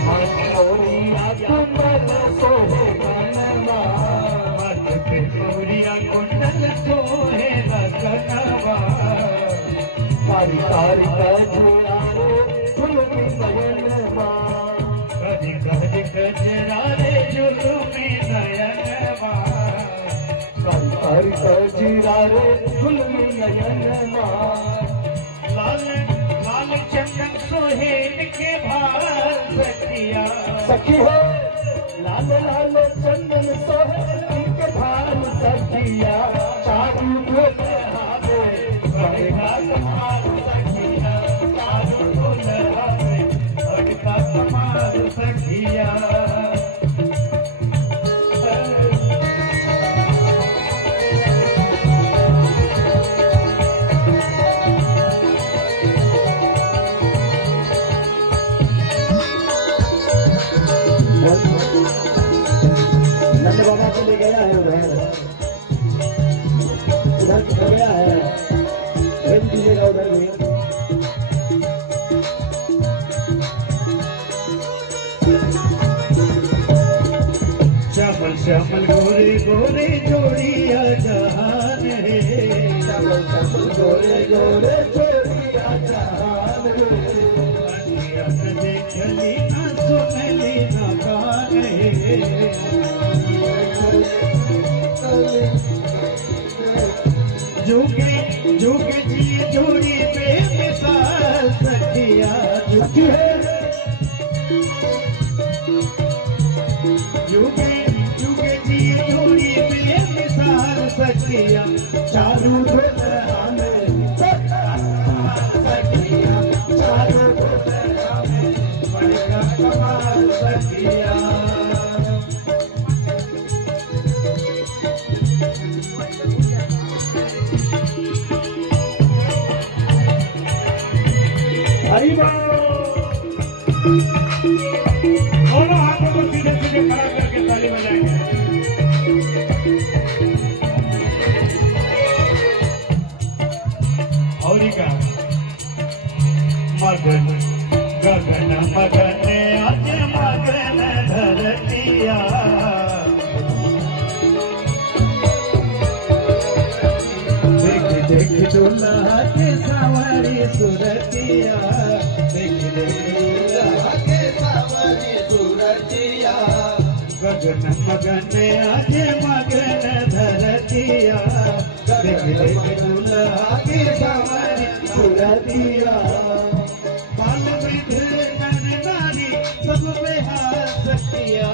मोरिया कुंडल सोहे गनवा मत पे मोरिया कुंडल सोहे गनवा कारी कारी गजरारे झुलमी नयनवा कदी कदी गजरारे झुलमी नयनवा कारी कारी गजरारे झुलमी नयनवा लाल लाल चंदन सोहेल के भार सखिया सखी हो लाल लाल चंदन सोहेल के भार सखिया चारू ढोल हावे बड़का कमाल सखिया चारू ढोल हावे बड़का कमाल सखिया नंद बाबा को ले गया है उधर गया है भेज दीजिएगा उधर भी श्यामल श्यामल गोरे गोरे जोड़िया जहान है श्यामल श्यामल गोरे गोरे जोड़िया जहान है देखली ना सुनली ना कान है झुके झुके जी जोड़ी पे मिसाल सखिया झुके झुके झुके जी जोड़ी पे मिसाल सखिया चारू ढोलहा में सखिया चारू ढोलहा में बड़का कमाल सखिया दोनों हाथों को सीधे सीधे खड़ा करके ताली बजाएंगे। और क्या मगन गगन मगन आज मगन धरतिया देख देख दुल्हा के सावरी सुरतिया गगन मगन आज मगन धरतिया देख देख दुल्हा के सावरी सुरतिया बाल वृद्ध नर नारी सब में हाथ सखिया